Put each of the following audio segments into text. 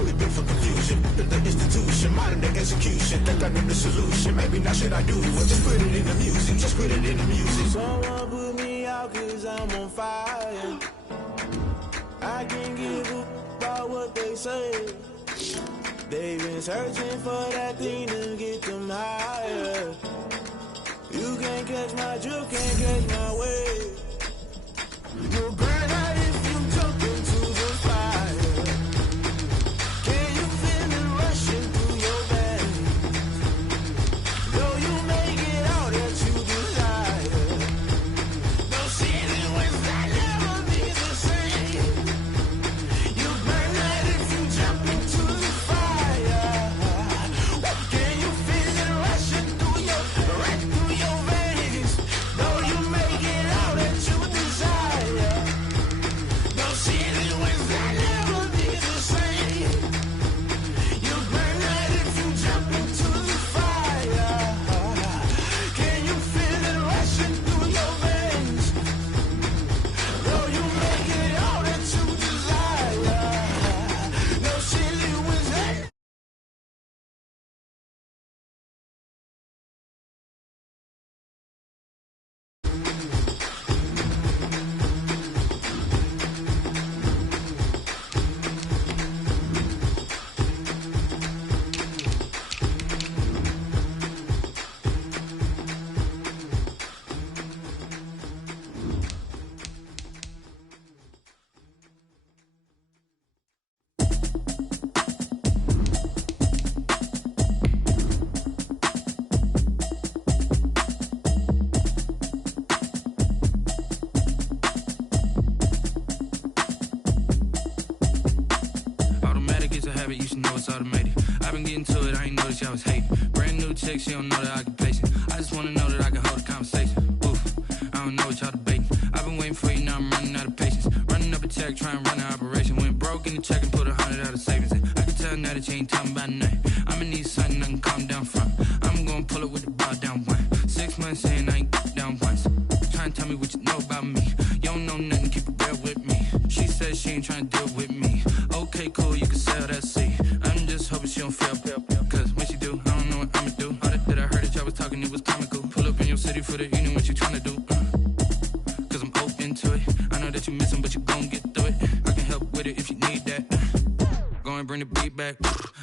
only been for confusion. The institution, modern day execution. Think I know the solution. Maybe now should I do it? Well, just put it in the music. Just put it in the music. Someone put me out 'cause I'm on fire. I can't give a about what they say. They've been searching for that thing to get them higher. You can't catch my drift, can't catch my wave. You'll burn out if you jump into the fire. Can you feel it rushing through your veins? Though you make it all that you desire. No ceiling when that never be the same. You burn out if you jump into the fire. Can you feel it rushing through your veins? Though you make it all that you desire. No ceiling when that never be the same. You burn out if you jump into the fire. Can you feel it rushing through your veins? Though you make it all that you desire. No ceiling when that. Automatic is a habit, you should know it's automated. I've been getting to it, I ain't noticed y'all was hating. Brand new chick, she don't know that I can place it. I just wanna know that I can hold a conversation. Oof, I don't know what y'all debating. I've been waiting for you, now I'm running out of patience. Running up a check, trying to run an operation. Went broke in the check and put 100 out of savings in. I can tell now that you ain't talking about nothing. I'ma need something I can calm down from. I'm gonna pull it with the bar down one. 6 months in, I ain't down once. Trying to tell me what you know about me. You don't know nothing, keep it real with me. She says she ain't trying to deal with me. Okay, cool, you can sell that seed. I'm just hoping she don't fail. Cause when she do, I don't know what I'ma do. All that I heard that y'all was talking, it was comical. Pull up in your city for the evening, what you trying to do? Cause I'm open to it. I know that you missing, but you gon' get through it. I can help with it if you need that. Go and bring the beat back.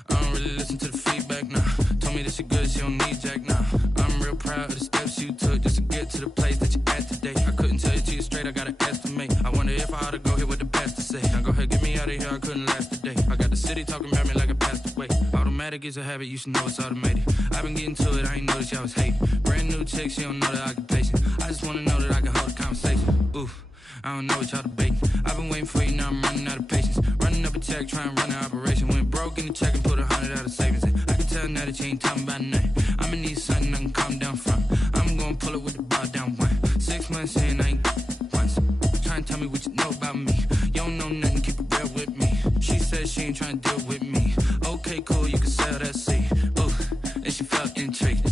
I don't really listen to the feedback, nah. Told me that she good, she don't need jack, nah. I'm real proud of the steps you took just to get to the place that you at today. I couldn't tell you to you straight, I gotta estimate. I wonder if I ought to go here with the best to say. Now go ahead, get me out of here, I couldn't last a day. I got the city talking about me like I passed away. Automatic is a habit, you should know it's automated. I've been getting to it, I ain't noticed y'all was hating. Brand new chick, she don't know the occupation. I just wanna know that I can hold a conversation. Oof, I don't know what y'all debating. I've been waiting for you, now I'm running out of patience. Running up a check, trying to run an operation. Went broke in the check and put 100 out of savings in. I can tell now that you ain't talking about nothing. I'ma need something I can calm down from. I'm gonna pull it with the bar down one. 6 months in, I ain't once. Trying to tell me what you know about me. You don't know nothing, keep it real with me. She says she ain't trying to deal with me. Okay, cool, you can sell that seed. Ooh, and she felt intrigued.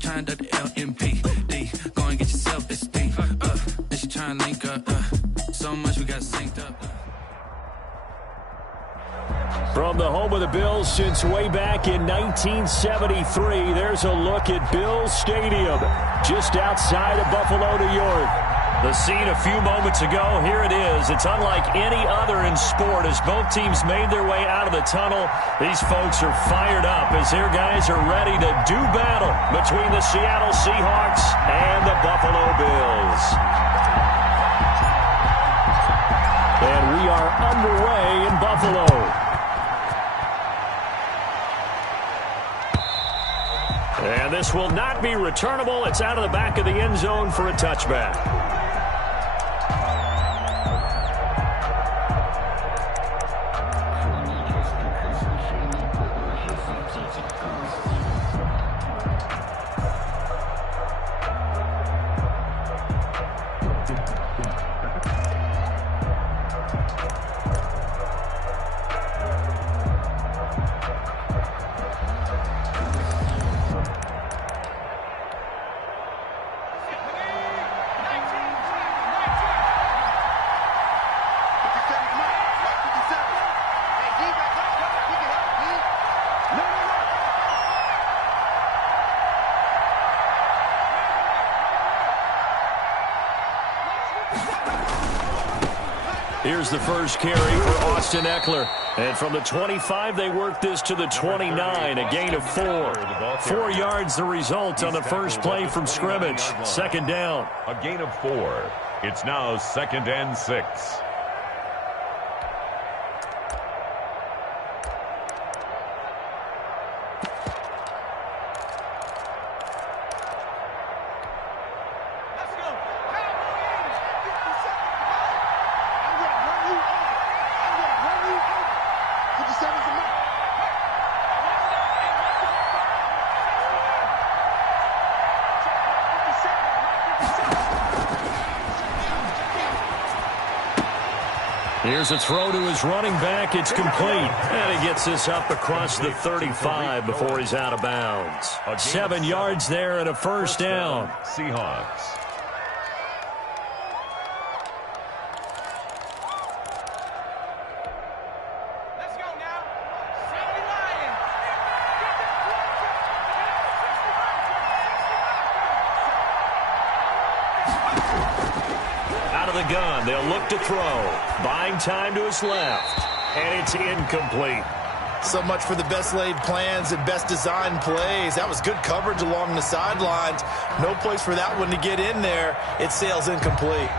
Trying to duck the LMPD. Go and get your self-esteem up. And she trying to link up. So much we got synced up. From the home of the Bills since way back in 1973, there's a look at Bills Stadium, just outside of Buffalo, New York. The scene a few moments ago, here it is. It's unlike any other in sport as both teams made their way out of the tunnel. These folks are fired up as their guys are ready to do battle between the Seattle Seahawks and the Buffalo Bills. And we are underway in Buffalo. And this will not be returnable. It's out of the back of the end zone for a touchback. Here's the first carry for Austin Eckler. And from the 25, they work this to the 29, a gain of 4. 4 yards the result on the first play from scrimmage. Second down. A gain of 4. It's now 2nd and 6. Here's a throw to his running back. It's complete. And he gets this up across the 35 before he's out of bounds. 7 yards there and a first down. Seahawks. Gun. They'll look to throw. Buying time to his left. And it's incomplete. So much for the best laid plans and best designed plays. That was good coverage along the sidelines. No place for that one to get in there. It sails incomplete.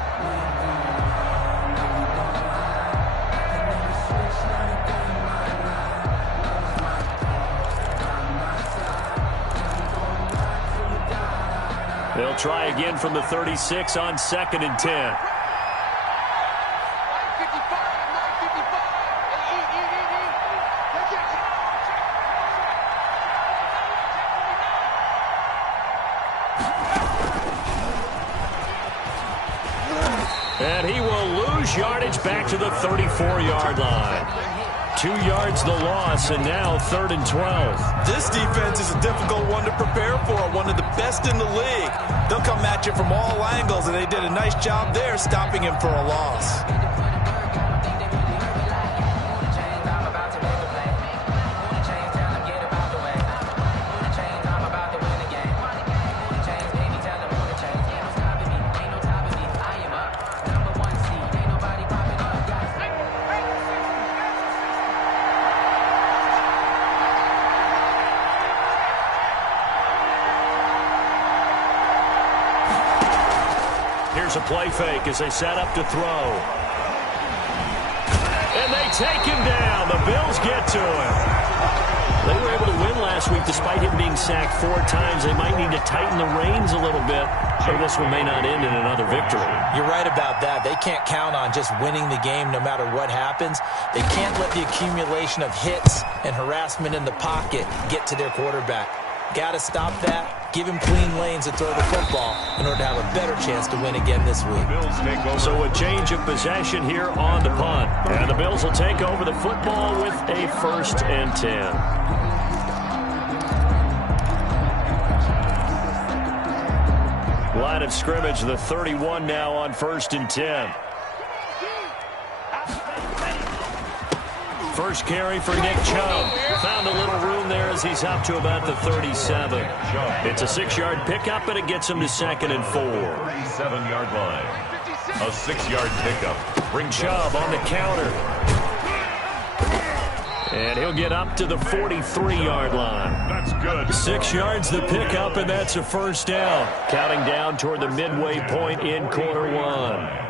They'll try again from the 36 on 2nd and 10. And he will lose yardage back to the 34-yard line. 2 yards the loss, and now 3rd and 12. This defense is a difficult one to prepare for, one of the best in the league. They'll come at you from all angles, and they did a nice job there stopping him for a loss. A play fake as they set up to throw. And they take him down. The Bills get to him. They were able to win last week despite him being sacked 4 times. They might need to tighten the reins a little bit, or this one may not end in another victory. You're right about that. They can't count on just winning the game no matter what happens. They can't let the accumulation of hits and harassment in the pocket get to their quarterback. Got to stop that. Give him clean lanes to throw the football in order to have a better chance to win again this week. So a change of possession here on the punt. And the Bills will take over the football with a 1st and 10. Line of scrimmage, the 31 now on 1st and 10. First carry for Nick Chubb. Found a little room there as he's up to about the 37. It's a 6-yard pickup, and it gets him to 2nd and 4. 37-yard line. A 6-yard pickup. Bring Chubb on the counter. And he'll get up to the 43-yard line. That's good. 6 yards the pickup, and that's a first down. Counting down toward the midway point in quarter 1.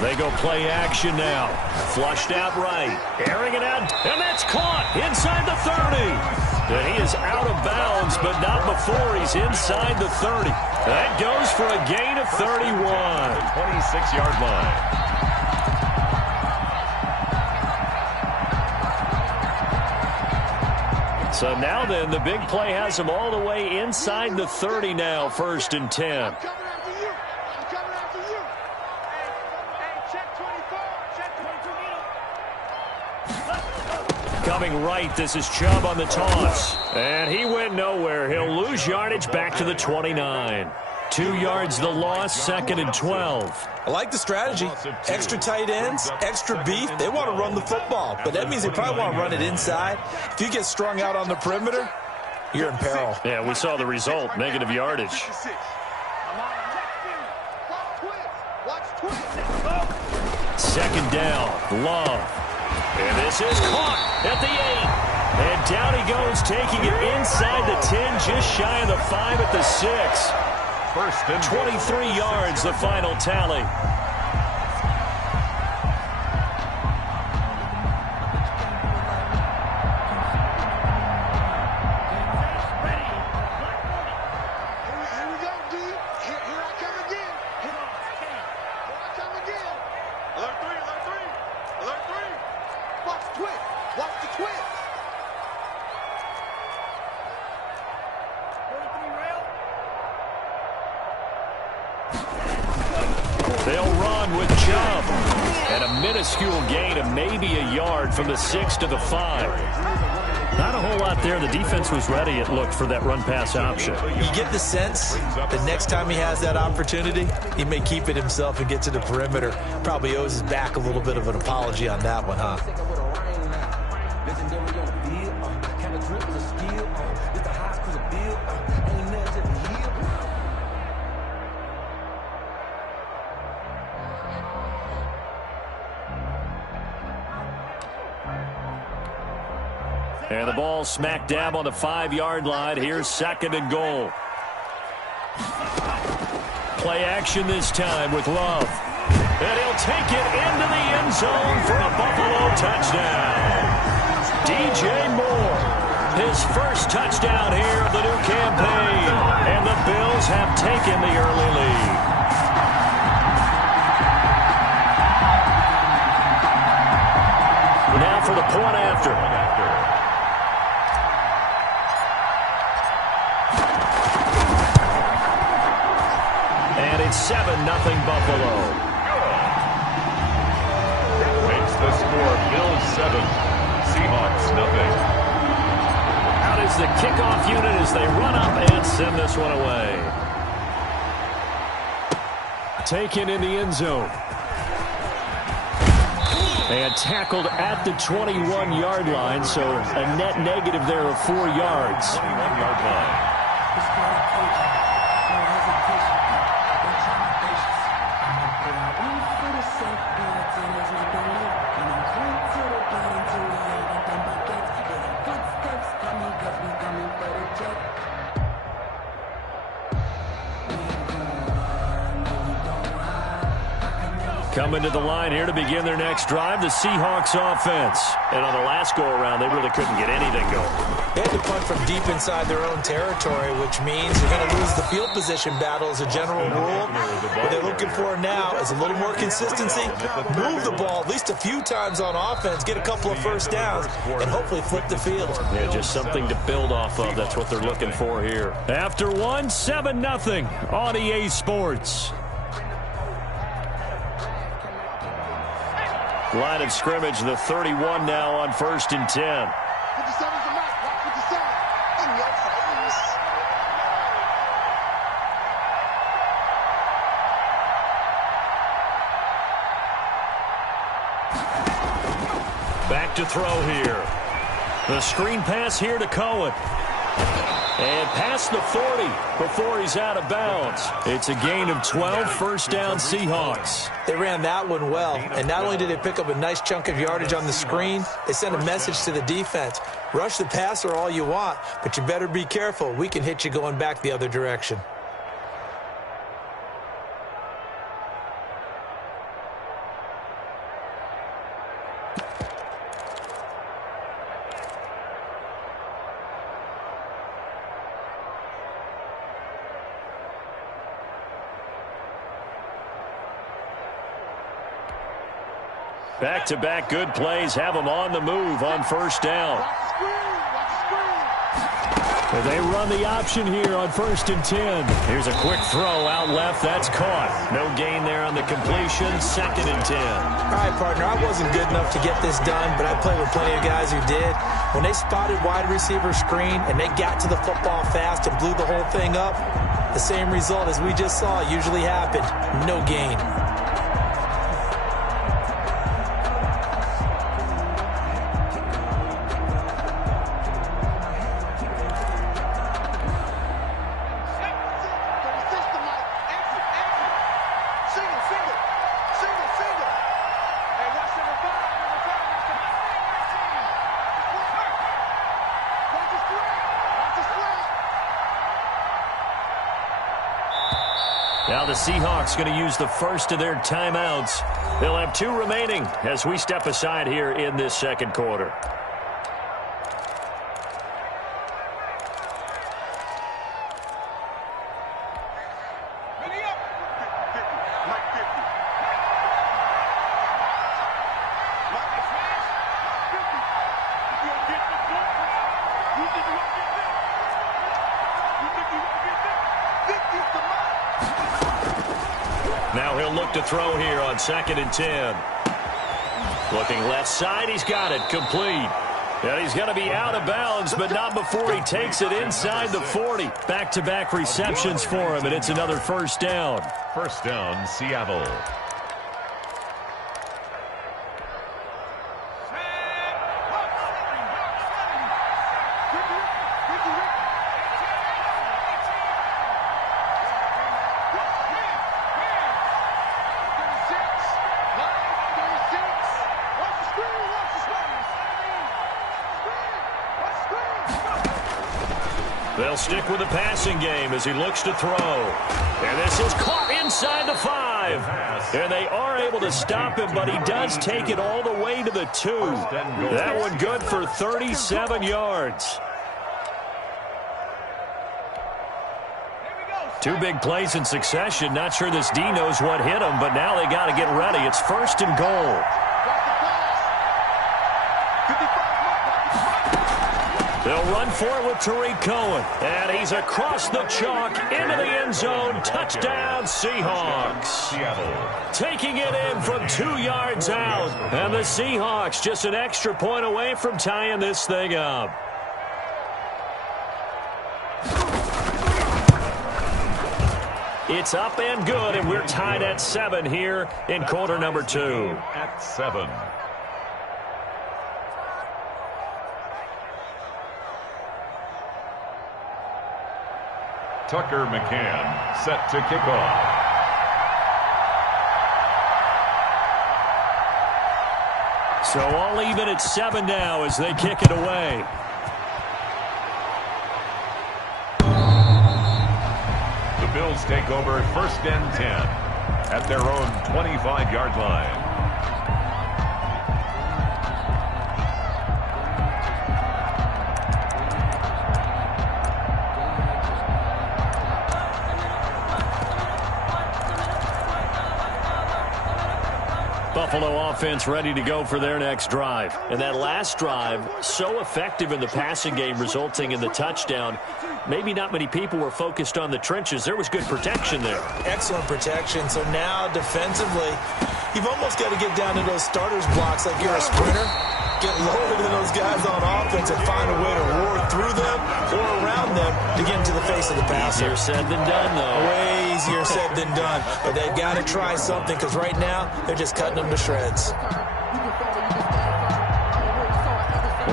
They go play action now. Flushed out right. Airing it out. And that's caught inside the 30. And he is out of bounds, but not before he's inside the 30. That goes for a gain of 31. 26-yard line. So now then, the big play has him all the way inside the 30 now, 1st and 10. coming right. This is Chubb on the toss. And he went nowhere. He'll lose yardage back to the 29. 2 yards the loss, 2nd and 12. I like the strategy. Extra tight ends, extra beef. They want to run the football, but that means they probably want to run it inside. If you get strung out on the perimeter, you're in peril. Yeah, we saw the result, negative yardage. 2nd down, Love. And this is caught at the 8. And down he goes, taking it inside the 10, just shy of the 5 at the 6. 23 yards, the final tally. They'll run with Chubb. And a minuscule gain of maybe a yard from the 6 to the 5. Not a whole lot there. The defense was ready, it looked, for that run-pass option. You get the sense that next time he has that opportunity, he may keep it himself and get to the perimeter. Probably owes his back a little bit of an apology on that one, huh? And the ball smack dab on the 5-yard line. Here's 2nd and goal. Play action this time with Love. And he'll take it into the end zone for a Buffalo touchdown. DJ Moore, his first touchdown here of the new campaign. And the Bills have taken the early lead. Now for the point after. It's 7-0 Buffalo. Makes the score Bills 7, Seahawks 0. Out is the kickoff unit as they run up and send this one away. Taken in the end zone. And tackled at the 21-yard line, so a net negative there of 4 yards. 21-yard line. Coming to the line here to begin their next drive, the Seahawks offense. And on the last go-around, they really couldn't get anything going. They had to punt from deep inside their own territory, which means you're going to lose the field position battle as a general rule. What they're looking for now is a little more consistency, move the ball at least a few times on offense, get a couple of first downs, and hopefully flip the field. Yeah, just something to build off of. That's what they're looking for here. After one, 7-0 on EA Sports. Line of scrimmage, the 31 now on 1st and 10. Back to throw here. The screen pass here to Cohen. And past the 40 before he's out of bounds. It's a gain of 12, 1st down Seahawks. They ran that one well, and not only did they pick up a nice chunk of yardage on the screen, they sent a message to the defense. Rush the passer all you want, but you better be careful. We can hit you going back the other direction. Back-to-back good plays have them on the move on 1st down. And they run the option here on 1st and 10. Here's a quick throw out left. That's caught. No gain there on the completion. 2nd and 10. All right, partner, I wasn't good enough to get this done, but I played with plenty of guys who did. When they spotted wide receiver screen and they got to the football fast and blew the whole thing up, the same result as we just saw usually happened. No gain. Now the Seahawks going to use the first of their timeouts. They'll have 2 remaining as we step aside here in this 2nd quarter. Now he'll look to throw here on 2nd and 10. Looking left side, he's got it complete. And he's going to be out of bounds, but not before he takes it inside the 40. Back-to-back receptions for him, and it's another 1st down. 1st down, Seattle. They'll stick with the passing game as he looks to throw. And this is caught inside the 5. And they are able to stop him, but he does take it all the way to the 2. That one good for 37 yards. 2 big plays in succession. Not sure this D knows what hit him, but now they got to get ready. It's 1st and goal. They'll run for it with Tariq Cohen. And he's across the chalk into the end zone. Touchdown, Seahawks. Taking it in from 2 yards out. And the Seahawks just an extra point away from tying this thing up. It's up and good, and we're tied at 7 here in quarter number 2. At 7. Tucker McCann set to kick off. So all even at 7 now as they kick it away. The Bills take over 1st and 10 at their own 25-yard line. Buffalo offense ready to go for their next drive. And that last drive, so effective in the passing game, resulting in the touchdown. Maybe not many people were focused on the trenches. There was good protection there. Excellent protection. So now defensively, you've almost got to get down to those starters blocks like you're a sprinter. Get lower than those guys on offense and find a way to roar through them or around them to get into the face of the passer. Easier said than done, though. Way easier said than done. But they've got to try something because right now they're just cutting them to shreds.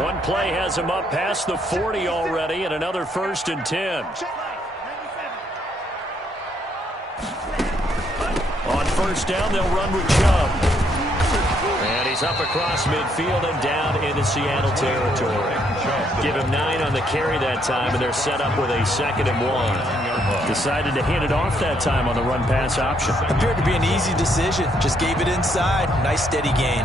One play has him up past the 40 already, and another 1st and 10. On 1st down, they'll run with Chubb. And he's up across midfield and down into Seattle territory. Give him 9 on the carry that time, and they're set up with a 2nd and 1. Decided to hand it off that time on the run-pass option. Appeared to be an easy decision. Just gave it inside. Nice steady gain.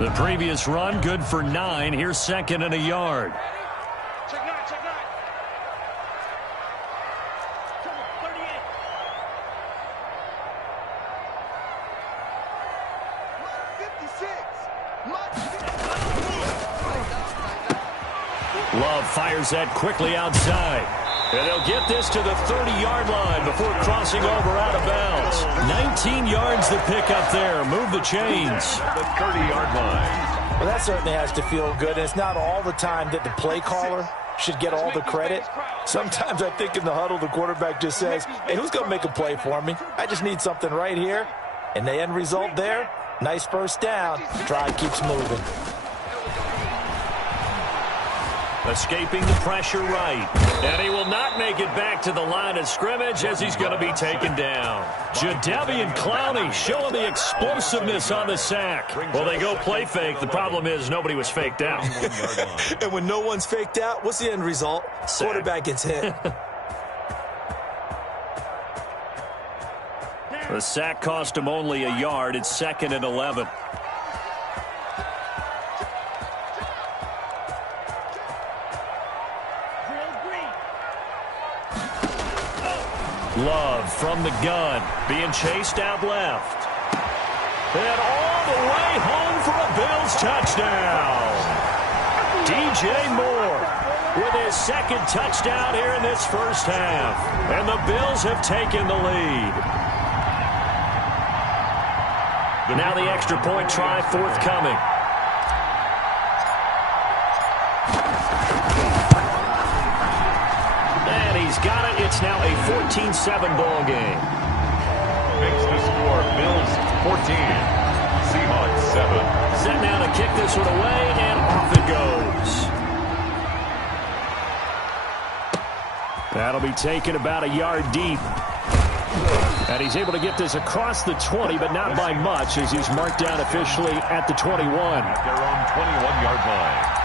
The previous run, good for 9. Here's 2nd and a yard. Love fires that quickly outside. And they'll get this to the 30-yard line before crossing over out of bounds. 19 yards to pick up there. Move the chains. The 30-yard line. Well, that certainly has to feel good. And it's not all the time that the play caller should get all the credit. Sometimes I think in the huddle, the quarterback just says, hey, who's going to make a play for me? I just need something right here. And the end result there, nice first down. Drive keeps moving. Escaping the pressure right. And he will not make it back to the line of scrimmage as he's going to be taken down. Jadeveon Clowney showing the explosiveness on the sack. Well, they go play fake. The problem is nobody was faked out. And when no one's faked out, what's the end result? Sack. Quarterback gets hit. The sack cost him only a yard. It's 2nd and 11. Love from the gun, being chased out left. And all the way home for a Bills touchdown. DJ Moore with his 2nd touchdown here in this first half. And the Bills have taken the lead. Now the extra point try forthcoming. He's got it. It's now a 14-7 ball game. Makes the score Bills 14, Seahawks 7. Set now to kick this one away, and off it goes. That'll be taken about a yard deep. And he's able to get this across the 20, but not by much, as he's marked down officially at the 21. At their own 21-yard line.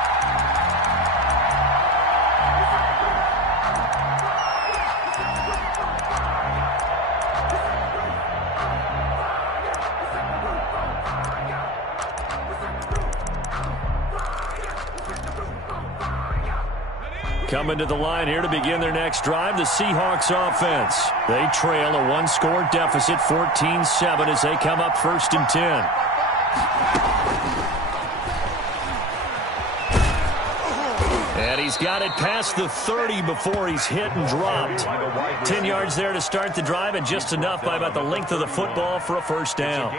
Coming to the line here to begin their next drive, the Seahawks offense. They trail a one-score deficit, 14-7, as they come up 1st and 10. And he's got it past the 30 before he's hit and dropped. 10 yards there to start the drive, and just enough by about the length of the football for a first down.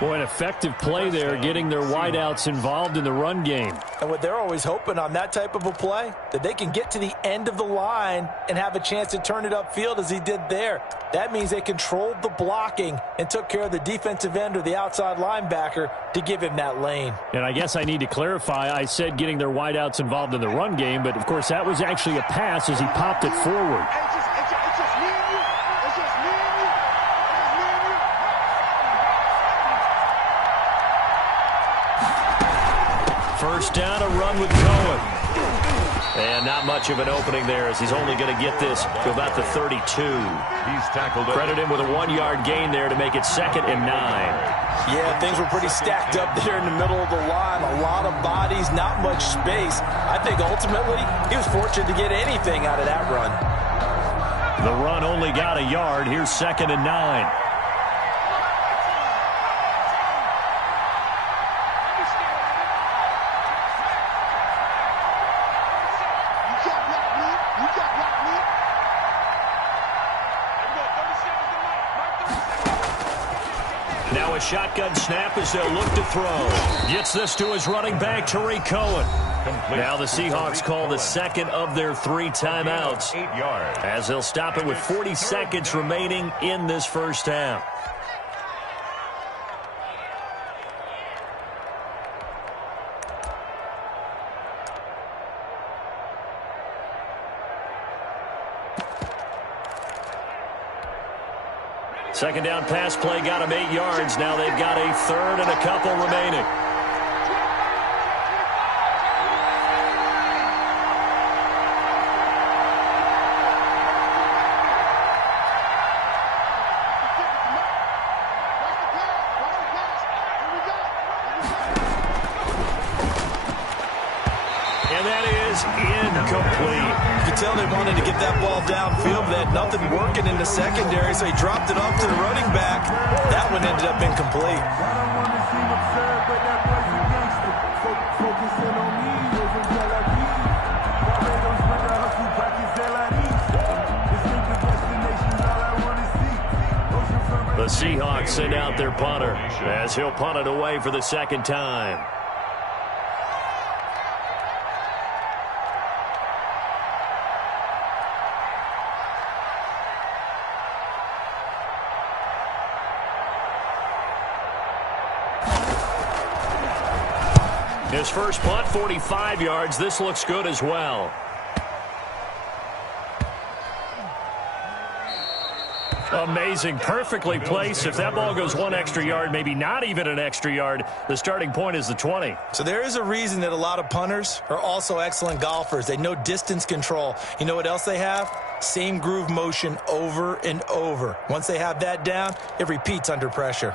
Boy, an effective play there, getting their wideouts involved in the run game. And what they're always hoping on that type of a play, that they can get to the end of the line and have a chance to turn it upfield as he did there. That means they controlled the blocking and took care of the defensive end or the outside linebacker to give him that lane. And I guess I need to clarify, I said getting their wideouts involved in the run game, but of course that was actually a pass as he popped it forward. First down, a run with Cohen. And not much of an opening there, as he's only going to get this to about the 32. He's tackled it. Credit him with a 1-yard gain there to make it 2nd and 9. Yeah, things were pretty stacked up there in the middle of the line. A lot of bodies, not much space. I think ultimately he was fortunate to get anything out of that run. The run only got a yard. Here's 2nd and 9. Now a shotgun snap as they'll look to throw. Gets this to his running back, Tariq Cohen. Now the Seahawks call the 2nd of their 3 timeouts, 8 yards. as they'll stop it with 40 seconds remaining in this first half. Second down pass play got him 8 yards. Now they've got a 3rd and a couple remaining. And that is incomplete. You could tell they wanted to get that ball downfield, but they had nothing working in the secondary, so he dropped it off to the running back. That one ended up incomplete. The Seahawks send out their punter as he'll punt it away for the second time. His first punt, 45 yards. This looks good as well. Amazing. Perfectly placed. If that ball goes one extra yard, maybe not even an extra yard, the starting point is the 20. So there is a reason that a lot of punters are also excellent golfers. They know distance control. You know what else they have? Same groove motion over and over. Once they have that down, it repeats under pressure.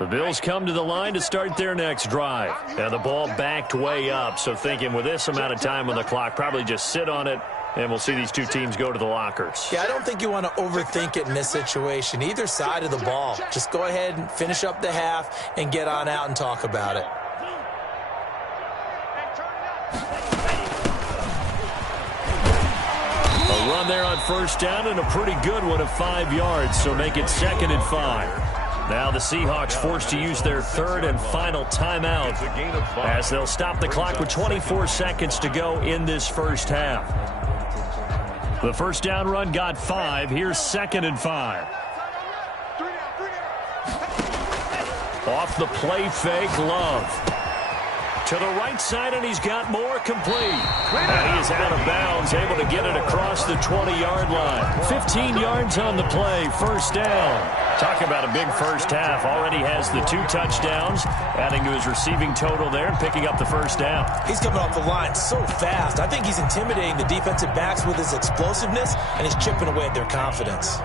The Bills come to the line to start their next drive. And the ball backed way up. So thinking with this amount of time on the clock, probably just sit on it, and we'll see these two teams go to the lockers. Yeah, I don't think you want to overthink it in this situation. Either side of the ball. Just go ahead and finish up the half and get on out and talk about it. A run there on first down and a pretty good one of 5 yards. So make it 2nd and 5. Now the Seahawks forced to use their third and final timeout as they'll stop the clock with 24 seconds to go in this first half. The first down run got 5. Here's 2nd and 5. Off the play fake, Love. To the right side, and he's got more, complete. And he is out of bounds, able to get it across the 20-yard line. 15 yards on the play, first down. Talk about a big first half. Already has the 2 touchdowns, adding to his receiving total there and picking up the first down. He's coming off the line so fast. I think he's intimidating the defensive backs with his explosiveness, and he's chipping away at their confidence.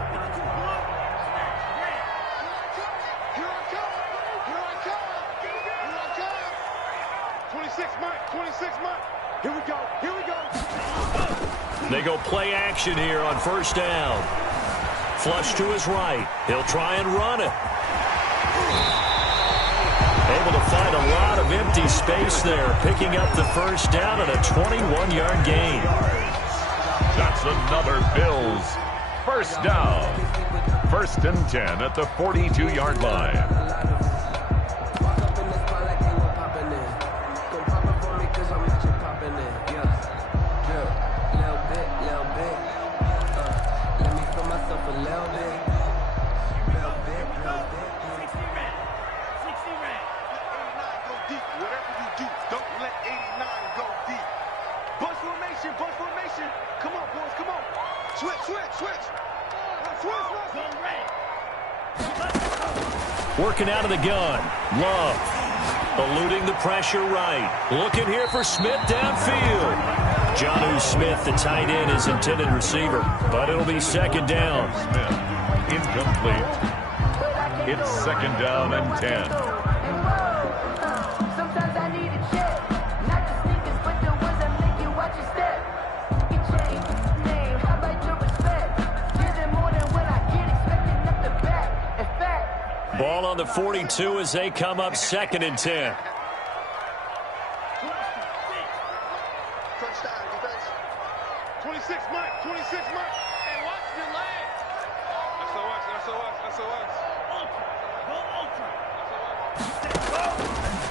They go play action here on first down. Flush to his right. He'll try and run it. Able to find a lot of empty space there, picking up the first down and a 21-yard gain. That's another Bills first down. 1st and 10 at the 42-yard line. Working out of the gun. Love. Eluding the pressure right. Looking here for Smith downfield. Jonnu Smith, the tight end, is intended receiver. But it'll be 2nd down. Smith, incomplete. It's 2nd down and 10. Ball on the 42 as they come up 2nd and 10.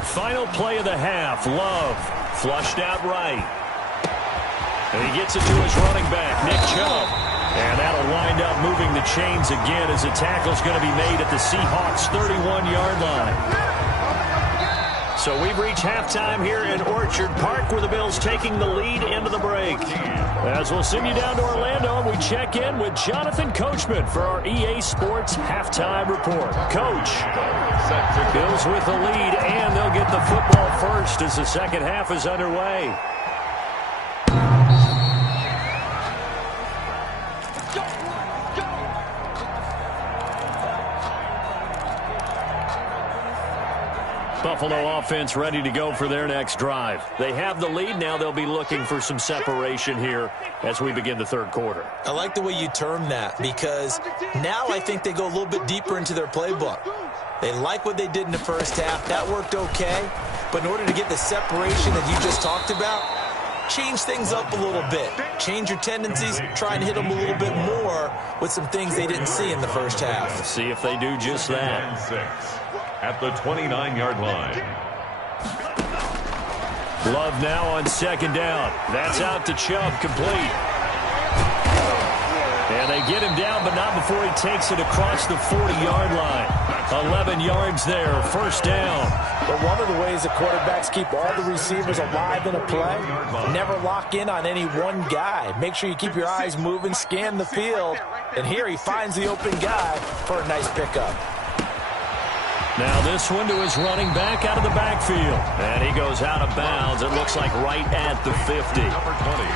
Final play of the half. Love flushed out right. And he gets it to his running back, Nick Chubb. And that'll wind up moving the chains again as a tackle's going to be made at the Seahawks' 31-yard line. So we've reached halftime here in Orchard Park, where the Bills taking the lead into the break. As we'll send you down to Orlando, we check in with Jonathan Coachman for our EA Sports Halftime Report. Coach, Bills with the lead, and they'll get the football first as the second half is underway. Buffalo offense ready to go for their next drive. They have the lead. Now they'll be looking for some separation here as we begin the third quarter. I like the way you term that, because now I think they go a little bit deeper into their playbook. They like what they did in the first half. That worked okay. But in order to get the separation that you just talked about, change things up a little bit. Change your tendencies, try and hit them a little bit more with some things they didn't see in the first half. Let's see if they do just that. 6 at the 29-yard line. Love now on second down. That's out to Chubb, complete. And they get him down, but not before he takes it across the 40-yard line. 11 yards there, first down. But one of the ways that quarterbacks keep all the receivers alive in a play, never lock in on any one guy. Make sure you keep your eyes moving, scan the field. And here he finds the open guy for a nice pickup. Now this one to his running back out of the backfield. And he goes out of bounds. It looks like right at the 50.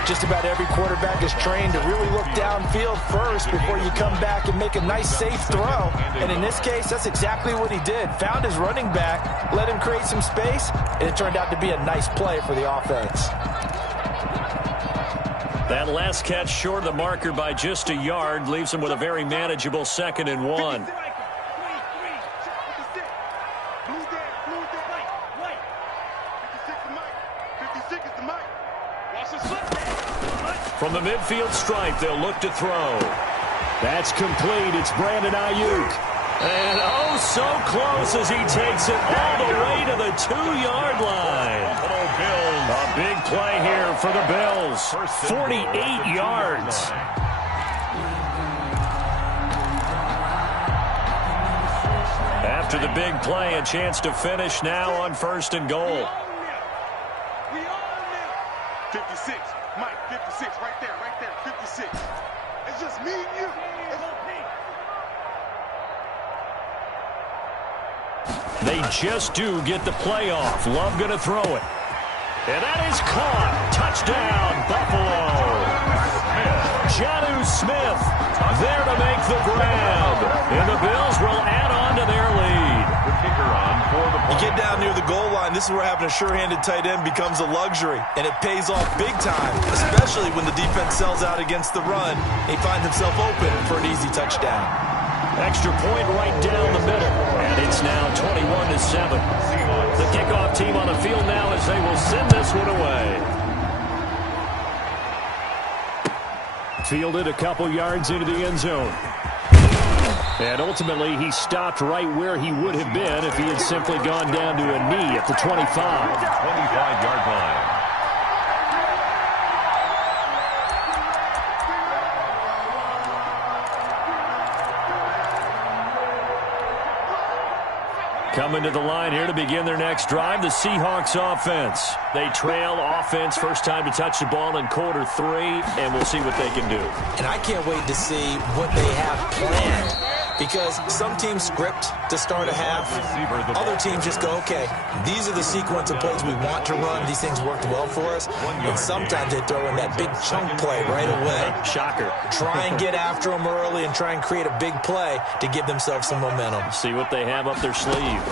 Just about every quarterback is trained to really look downfield first before you come back and make a nice, safe throw. And in this case, that's exactly what he did. Found his running back, let him create some space, and it turned out to be a nice play for the offense. That last catch short of the marker by just a yard leaves him with a very manageable 2nd and 1. From the midfield stripe, they'll look to throw. That's complete. It's Brandon Ayuk. And oh, so close as he takes it all the way to the 2-yard line. A big play here for the Bills. 48 yards. After the big play, a chance to finish now on 1st and goal. 56, Mike, 56, right there, 56. It's just me and you. They just do get the playoff. Love going to throw it. And that is caught. Touchdown, Buffalo. Jonnu Smith there to make the grab. And the Bills will add on to their lead. The kicker on for the You get down near the goal line, this is where having a sure-handed tight end becomes a luxury. And it pays off big time, especially when the defense sells out against the run. He finds himself open for an easy touchdown. Extra point right down the middle. And it's now 21-7. The kickoff team on the field now as they will send this one away. Fielded a couple yards into the end zone. And ultimately, he stopped right where he would have been if he had simply gone down to a knee at the 25. 25-yard line. Coming to the line here to begin their next drive, the Seahawks offense. They trail offense first time to touch the ball in quarter 3, and we'll see what they can do. And I can't wait to see what they have planned. Because some teams script to start a half. Other teams just go, okay, these are the sequence of plays we want to run. These things worked well for us. And sometimes they throw in that big chunk play right away. Shocker. Try and get after them early and try and create a big play to give themselves some momentum. See what they have up their sleeve.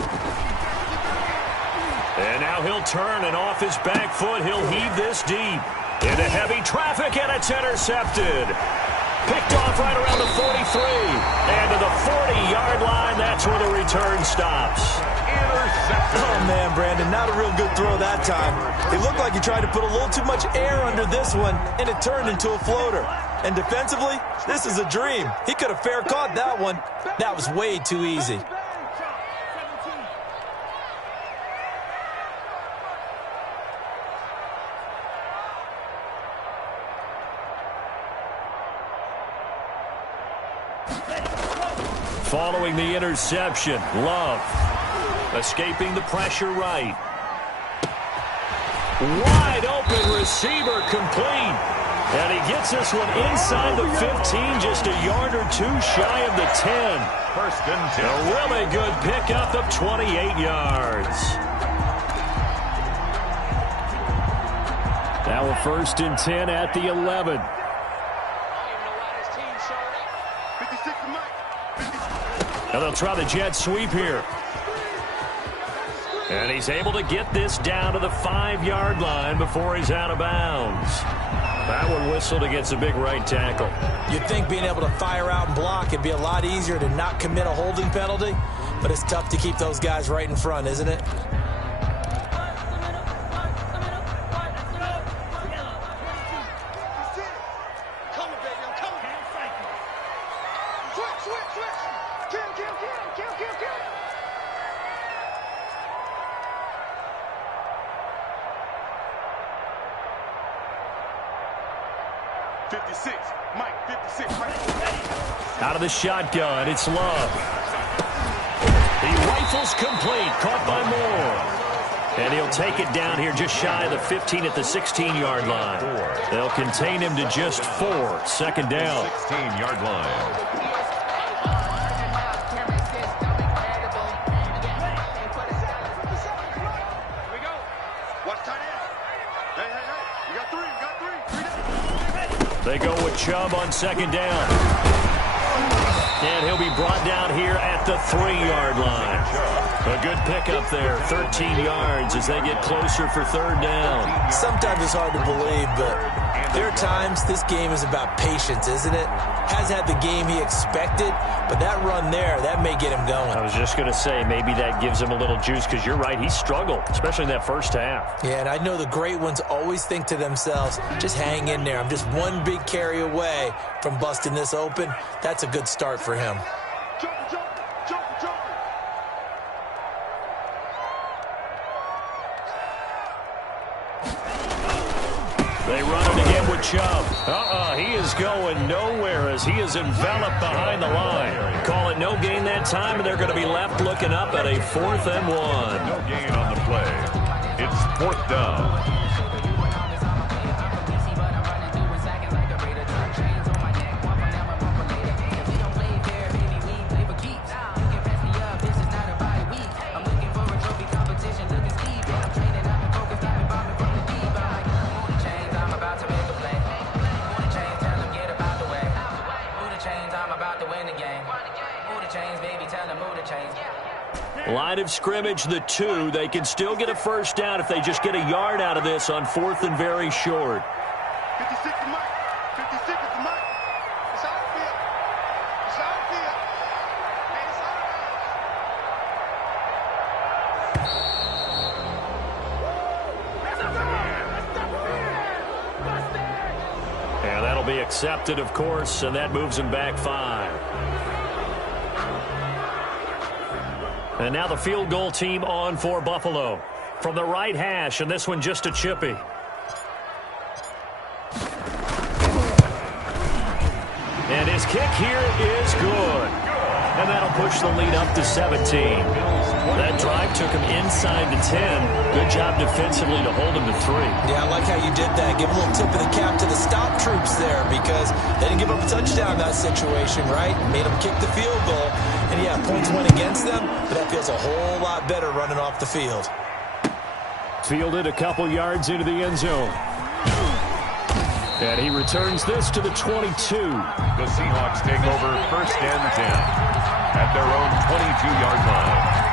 And now he'll turn, and off his back foot, he'll heave this deep. Into heavy traffic, and it's intercepted. Picked off right around the 43. And to the 40-yard line, that's where the return stops. Intercepted. Oh, man, Brandon, not a real good throw that time. It looked like he tried to put a little too much air under this one, and it turned into a floater. And defensively, this is a dream. He could have fair caught that one. That was way too easy. Following the interception, Love escaping the pressure right. Wide open receiver complete. And he gets this one inside the 15, just a yard or two shy of the 10. First and 10. A really good pickup of 28 yards. Now a first and 10 at the 11. Now they'll try the jet sweep here. And he's able to get this down to the 5-yard line before he's out of bounds. That one whistled against a big right tackle. You'd think being able to fire out and block it'd be a lot easier to not commit a holding penalty, but it's tough to keep those guys right in front, isn't it? 56. Mike, 56. Right there. Out of the shotgun, it's Love. He rifles complete, caught by Moore. And he'll take it down here just shy of the 15 at the 16-yard line. They'll contain him to just 4. Second down. 16-yard line. They go with Chubb on second down. And he'll be brought down here at the 3-yard line. A good pickup there, 13 yards as they get closer for third down. Sometimes it's hard to believe, but there are times this game is about patience, isn't it? Has had the game he expected, but that run there, that may get him going. I was just going to say, maybe that gives him a little juice because you're right, he struggled, especially in that first half. Yeah, and I know the great ones always think to themselves, just hang in there. I'm just one big carry away from busting this open. That's a good start for him. They run it again with Chubb. He is going nowhere as he is enveloped behind the line. Call it no gain that time, and they're going to be left looking up at a 4th and 1. No gain on the play. It's 4th down. Line of scrimmage, the 2. They can still get a first down if they just get a yard out of this on 4th and very short. 56 to Mike. 56 to Mike. It's outfield. It's outfield. It's outfield. And that'll be accepted, of course, and that moves him back 5. And now the field goal team on for Buffalo. From the right hash, and this one just a chippy. And his kick here is good. And that'll push the lead up to 17. That drive took him inside the 10. Good job defensively to hold him to 3. Yeah, I like how you did that. Give a little tip of the cap to the stop troops there because they didn't give up a touchdown in that situation, right? Made them kick the field goal. And, yeah, points went against them, but that feels a whole lot better running off the field. Fielded a couple yards into the end zone. And he returns this to the 22. The Seahawks take over 1st and 10 at their own 22-yard line.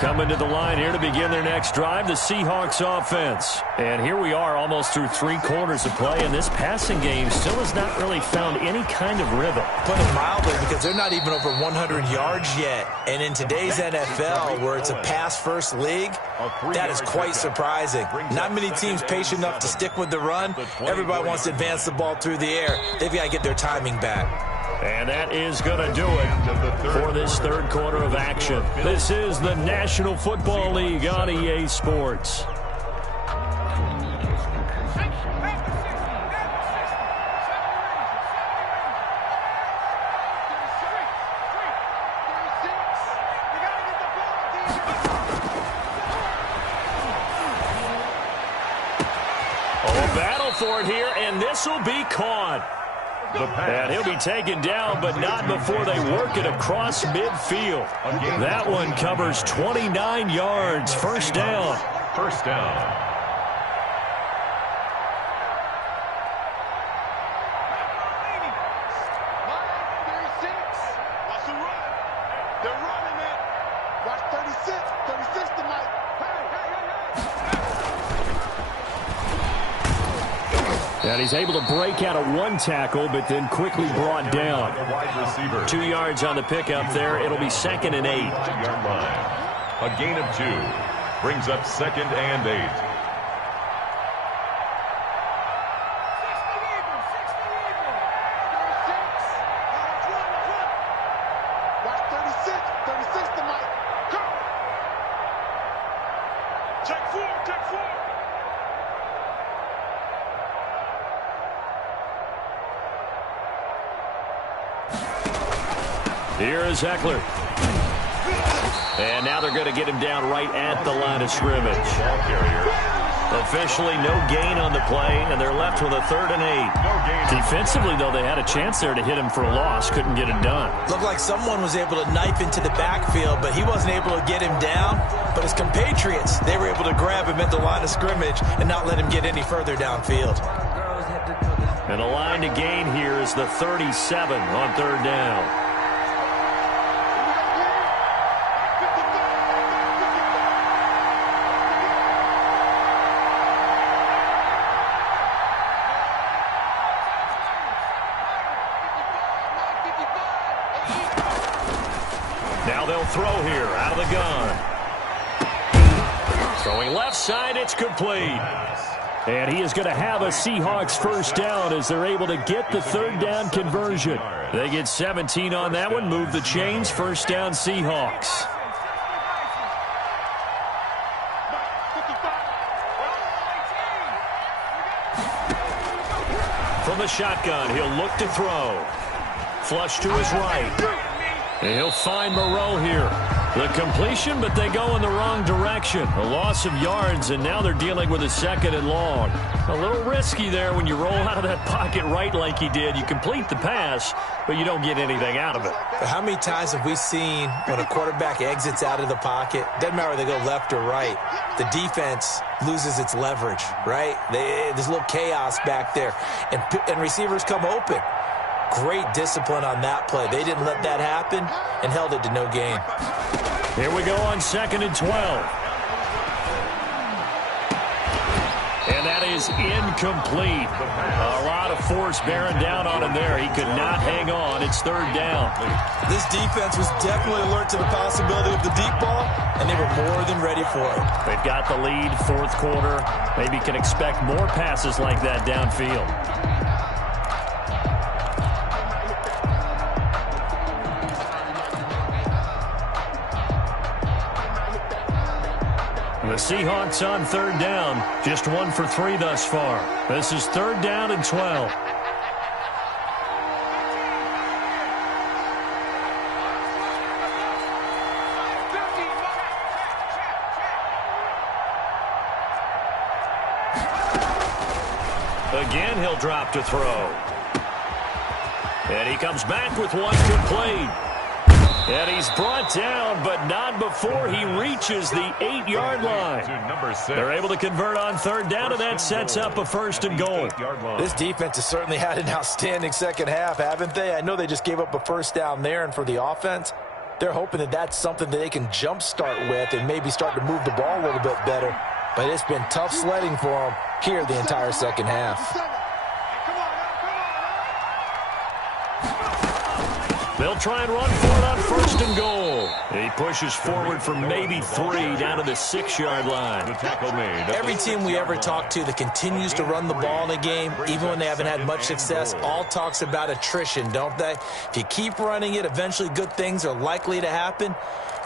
Coming to the line here to begin their next drive, the Seahawks offense. And here we are almost through 3 quarters of play, and this passing game still has not really found any kind of rhythm. Put it mildly, because they're not even over 100 yards yet. And in today's NFL, where it's a pass-first league, that is quite surprising. Not many teams patient enough to stick with the run. Everybody wants to advance the ball through the air. They've got to get their timing back. And that is going to do it for this 3rd quarter of action. This is the National Football League on EA Sports. A battle for it here, and this will be caught. And he'll be taken down, but not before they work it across midfield. That one covers 29 yards. First down. First down. And he's able to break out of 1 tackle, but then quickly brought down. 2 yards on the pickup there. It'll be 2nd and 8. Yard line. A gain of 2 brings up 2nd and 8. Here is Eckler. And now they're going to get him down right at the line of scrimmage. Officially no gain on the play, and they're left with a 3rd and 8. Defensively, though, they had a chance there to hit him for a loss. Couldn't get it done. Looked like someone was able to knife into the backfield, but he wasn't able to get him down. But his compatriots, they were able to grab him at the line of scrimmage and not let him get any further downfield. And the line to gain here is the 37 on 3rd down. Now they'll throw here out of the gun. Throwing left side, it's complete. And he is going to have a Seahawks first down as they're able to get the 3rd down conversion. They get 17 on that one, move the chains, first down Seahawks. From the shotgun, he'll look to throw. Flush to his right. And he'll find Moreau here. The completion, but they go in the wrong direction. A loss of yards, and now they're dealing with a 2nd and long. A little risky there when you roll out of that pocket right like he did. You complete the pass, but you don't get anything out of it. How many times have we seen when a quarterback exits out of the pocket, doesn't matter whether they go left or right, the defense loses its leverage, right? There's a little chaos back there, and receivers come open. Great discipline on that play. They didn't let that happen and held it to no gain. Here we go on 2nd and 12. And that is incomplete. A lot of force bearing down on him there. He could not hang on. It's 3rd down. This defense was definitely alert to the possibility of the deep ball, and they were more than ready for it. They've got the lead, 4th quarter. Maybe can expect more passes like that downfield. The Seahawks on 3rd down. Just 1 for 3 thus far. This is 3rd down and 12. Again, he'll drop to throw. And he comes back with one complete. And he's brought down, but not before he reaches the 8-yard line. They're able to convert on 3rd down, and that sets up a 1st and goal. This defense has certainly had an outstanding second half, haven't they? I know they just gave up a 1st down there, and for the offense, they're hoping that that's something that they can jumpstart with and maybe start to move the ball a little bit better. But it's been tough sledding for them here the entire second half. They'll try and run for it on 1st and goal. He pushes forward for maybe 3 down to the 6-yard line. The tackle made. Every team we ever talk to that continues to run the ball in a game, even when they haven't had much success, all talks about attrition, don't they? If you keep running it, eventually good things are likely to happen.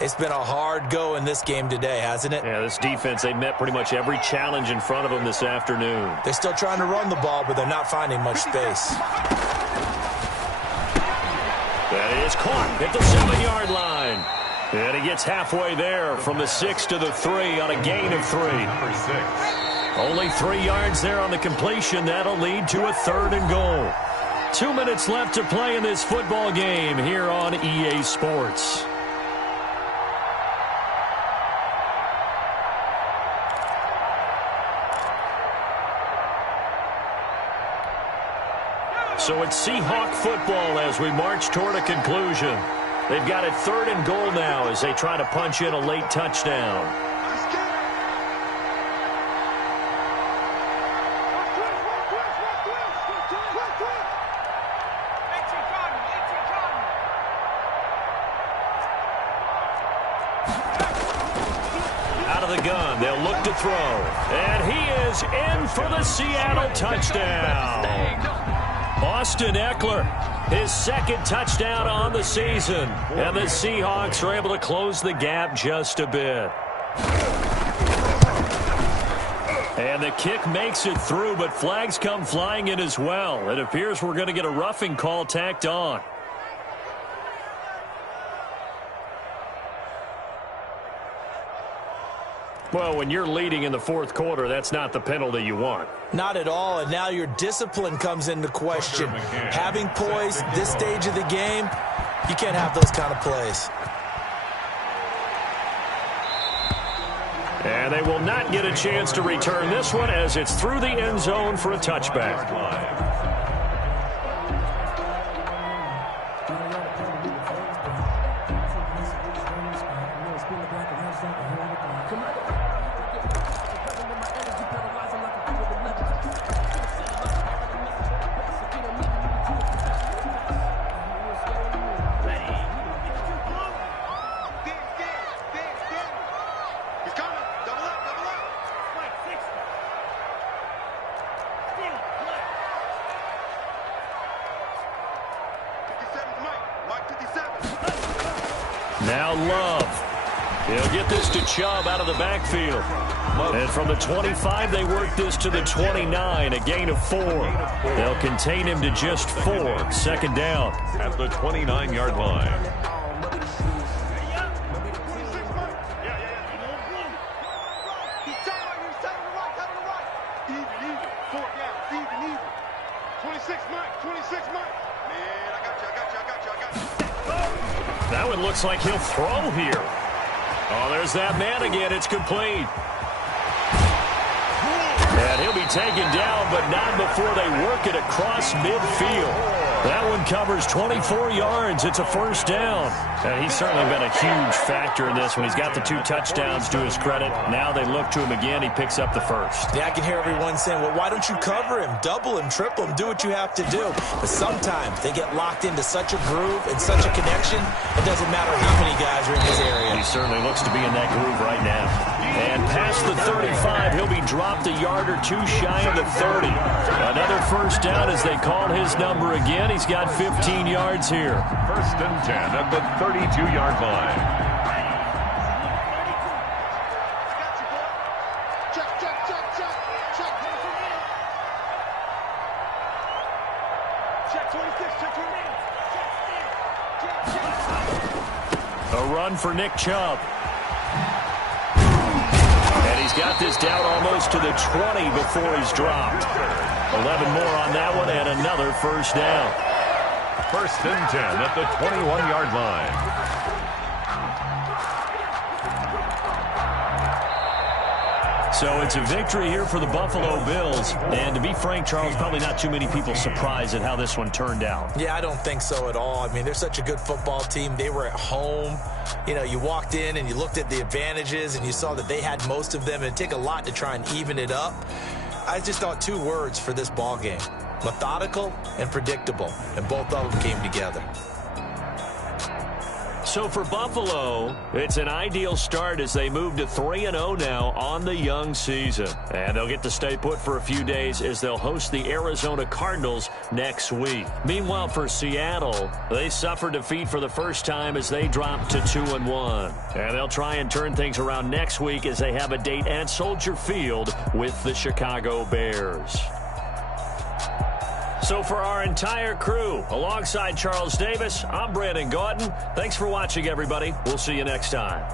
It's been a hard go in this game today, hasn't it? Yeah, this defense, they met pretty much every challenge in front of them this afternoon. They're still trying to run the ball, but they're not finding much space. That is caught at the 7-yard line. And he gets halfway there from the 6 to the 3 on a gain of 3. Only 3 yards there on the completion. That'll lead to a 3rd and goal. 2 minutes left to play in this football game here on EA Sports. So it's Seahawk football as we march toward a conclusion. They've got it 3rd and goal now as they try to punch in a late touchdown. Out of the gun, they'll look to throw. And he is in for the Seattle touchdown. Austin Eckler, his 2nd touchdown on the season. And the Seahawks are able to close the gap just a bit. And the kick makes it through, but flags come flying in as well. It appears we're going to get a roughing call tacked on. Well, when you're leading in the fourth quarter, that's not the penalty you want. Not at all, and now your discipline comes into question. Having poise this stage of the game, you can't have those kind of plays. And they will not get a chance to return this one as it's through the end zone for a touchback. Now Love. He'll get this to Chubb out of the backfield. And from the 25, they work this to the 29, a gain of 4. They'll contain him to just 4. Second down. At the 29-yard line. That one looks like he'll throw here. Oh, there's that man again. It's complete. And he'll be taken down, but not before they work it across midfield. That one covers 24 yards. It's a first down. And he's certainly been a huge factor in this one. He's got the 2 touchdowns to his credit. Now they look to him again. He picks up the first. Yeah, I can hear everyone saying, well, why don't you cover him? Double him, triple him, do what you have to do. But sometimes they get locked into such a groove and such a connection, it doesn't matter how many guys are in his area. He certainly looks to be in that groove right now. And past the 35, he'll be dropped a yard or 2 shy of the 30. Another first down as they call his number again. He's got 15 yards here. First and 10 at the 32-yard line. A run for Nick Chubb. And he's got this down almost to the 20 before he's dropped. 11 more on that one and another first down. First and 10 at the 21-yard line. So it's a victory here for the Buffalo Bills. And to be frank, Charles, probably not too many people surprised at how this one turned out. Yeah, I don't think so at all. I mean, they're such a good football team. They were at home. You know, you walked in and you looked at the advantages and you saw that they had most of them. It'd take a lot to try and even it up. I just thought 2 words for this ball game: methodical and predictable. And both of them came together. So for Buffalo, it's an ideal start as they move to 3-0 now on the young season. And they'll get to stay put for a few days as they'll host the Arizona Cardinals next week. Meanwhile, for Seattle, they suffered defeat for the first time as they dropped to 2-1. And they'll try and turn things around next week as they have a date at Soldier Field with the Chicago Bears. So for our entire crew, alongside Charles Davis, I'm Brandon Gaudin. Thanks for watching, everybody. We'll see you next time.